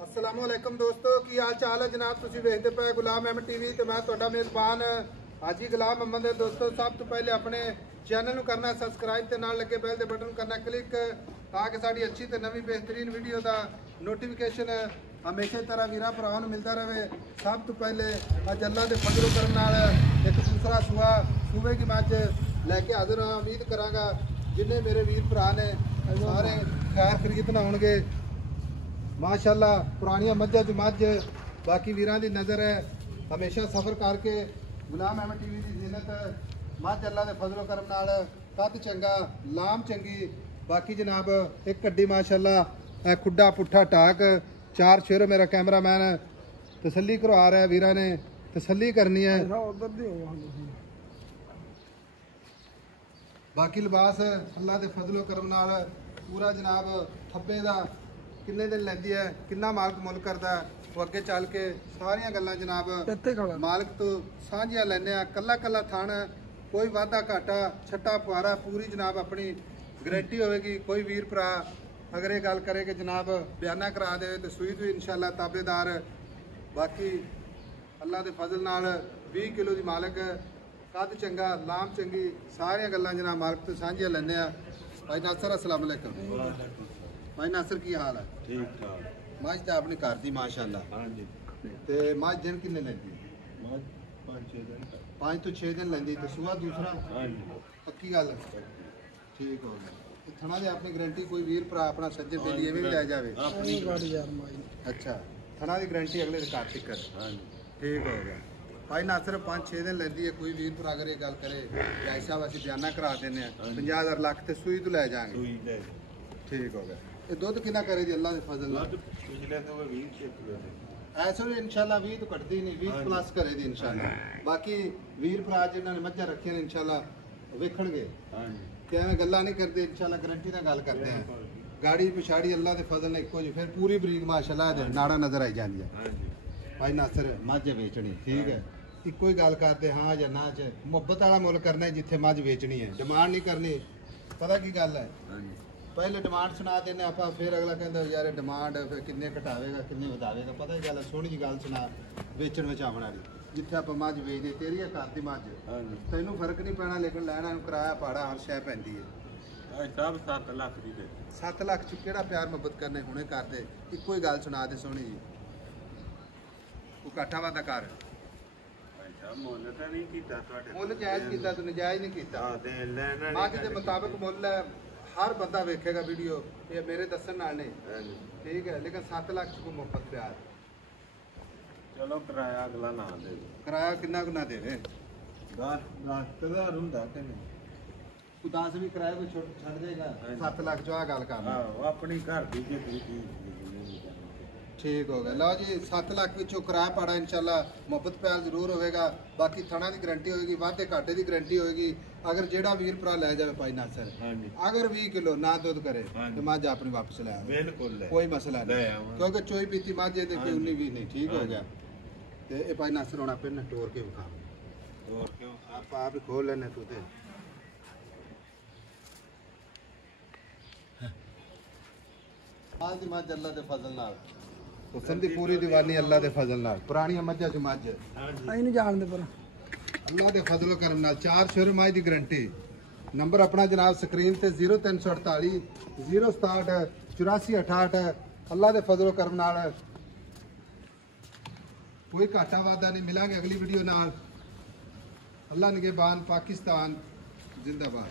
अस्सलामुअलैकुम दोस्तों की हाल चाल है जनाब। तुसीं वेखदे पे गुलाम अहमद टीवी ते मैं तुहाडा मेज़बान हाजी गुलाम अहमद है। दोस्तों सब तो पहले अपने चैनल नूं करना सबसक्राइब ते नाल लगे बैल दे बटन करना क्लिक ताकि साडी अच्छी ते नवी बेहतरीन वीडियो दा नोटिफिकेशन हमेशा तरह वीरां भरावां नूं मिलता रहे। सब तो पहले अज अल्लाह दे फजल करम नाल एक दूसरा सूबे की मझ लैके हाज़र हाँ। उम्मीद करांगा जिन्ने मेरे वीर भरा ने सारे खैर खरीद ना होणगे माशाअल्लाह। पुरानियां मझां च मझ बाकी वीरां दी नज़र है हमेशा सफ़र करके गुलाम अहमद टीवी की जिन्नत मझ अल्लाह के फजलो करम नाल कद चंगा लाम चंगी। बाकी जनाब एक कड्डी माशाअल्लाह खुड्डा पुट्ठा टाक चार शेर मेरा कैमरामैन तसल्ली करवा रहा है। वीरां ने तसल्ली करनी है। बाकी लिबास अल्लाह के फजलो करम नाल पूरा जनाब थब्बे का किन्ने दिन लैंदी है किन्ना मालक मुल करता है वो अगे चल के सारिया गल्लां जनाब मालक तो साझियां लैने कला कला थान कोई वाधा घाटा छट्टा पुआरा पूरी जनाब अपनी गारंटी होगी। कोई वीर भरा अगर ये गल करे कि जनाब बयाना करा दे तो सूई भी इंशाअल्लाह ताबेदार। बाकी अल्लाह के फजल नाल 20 किलो की मालक कद चंगा लाम चंगी सारिया गल्लां जनाब मालक तो साझियां लैने। भाई नासर अस्सलाम वालेकुम। भाई नासर की हाल है? ठीक ठाक। मझ तो अपनी घर दी माशाअल्लाह। हाँ जी। ते मझ दिन किन्ने लैंदी? मझ 5-6 दिन। 5 तो 6 दिन लैंदी ते सुबह दूसरा? हाँ जी। पक्की गल ठीक हो गया। ते थना दे अपनी गारंटी कोई वीर भरा अपना सज्जे बेली एवें भी लै जावे? अच्छा थना दी गारंटी अगले घर तक? हाँ जी। ठीक हो गया। भाई नासर 5-6 दिन लैंदी है कोई वीर भरा अगर ये गल करे भाई साहब असं बयाना करा देने 50,000 लख ते सूई तो लै जाएंगे। सूई ले। ठीक हो गया। ये दुध कितना करे जी अल्लाह के फजल नाल? पिछले तो 20 किलो दे। ऐसे भी इंशाल्लाह 20 तो कटती नहीं 20 प्लस करे दी इंशाल्लाह। बाकी वीर भरा जिन्होंने मझां रखियां ने इंशाल्लाह वेखणगे हाँ जी। ते एवें गल्लां नहीं करते इंशाल्लाह गारंटी नाल गल करते हैं। गाड़ी पिछाड़ी अल्लाह के फजल ने इक्को जी फिर पूरी बरीक माशाल्लाह दे नाड़ा नजर आई जांदी है। हाँ जी। भाई नासर मझ बेचनी ठीक है इक्को ही गल करते हाँ या ना च मुहब्बत वाला मुल करना है जिथे मझ बेचनी है डिमांड नहीं करनी। पता की गल है हाँ जी। पहले डिमांड सुना देने आप फिर अगला कहता यार डिमांड फिर किन्ने घटावेगा किन्ने वधावेगा। पता ही गल है सोहनी जी गल सुना बेचण विचावण वाली जिथे आप मझ बेचदे तेरी है घर दी मझ हाँ जी। तैनूं फर्क नहीं पैना लेकिन लैना किराया भाड़ा हर शै पैंदी है। सब 7 लाख दी दे। 7 लाख च किहड़ा प्यार मुहब्बत करने हुणे करदे इक्को ही गल सुना दे सोहनी जी तू काठा वादा कर। भाई साहब मुल तो नहीं कीता ਤੁਹਾਡੇ मुल जायज़ कीता तू नजायज़ नहीं कीता। हां दे लेना मझ के मुताबिक मुल है हर बंदा वेखेगा वीडियो ये मेरे दसन नाल नहीं हाँ जी। ठीक है लेकिन 7 लाख च कोई मुहब्बत प्यार चलो किराया अगला ना दे। किराया किन्ना कुना देवे 10,000 ਹੁੰਦਾ ਕਿ ਨਹੀਂ? तू 10 भी किराया कोई छड़ देगा 7 लाख जो आ गल कर ਹਾਂ ਉਹ ਆਪਣੀ ਘਰ ਦੀ ਜੇ ਕੋਈ ਚੀਜ਼ ठीक हो गया। लो जी 7 लाख पिछों किराया पाड़ा इंशाल्लाह मुहब्बत प्यार जरूर होएगा। बाकी थना की गारंटी होएगी वाधे घाटे की गारंटी होएगी। अगर जेड़ा वीर भरा लै जाए भाई नासर हाँ जी। अगर 20 किलो ना दुध करे हाँ तो मझ अपनी वापस ले आवे बिल्कुल कोई मसला ले नहीं आवां। क्योंकि चोई पीती मझ है हाँ कोई जी। 19-20 नहीं ठीक हो हाँ गया। ते ये भाई नासर होना पे टोर के विखा और क्यों आप ही खोल लेने तू ते आज मझ अल्लाह के फजल नाल हुसन दी पूरी दीवानी अल्लाह के फजल नाल पुरानियां मझां च मझ ਅਸੀਂ ਨਹੀਂ ਜਾਣਦੇ ਪਰ अल्लाह के फजलो करम नाल 4 शेर माई दी गारंटी। नंबर अपना जनाब स्क्रीन ते 0348 067 8468 अल्लाह के फजलो करम नाल कोई घाटा वादा नहीं। मिलांगे अगली वीडियो नाल। अल्लाह निगहबान पाकिस्तान जिंदाबाद।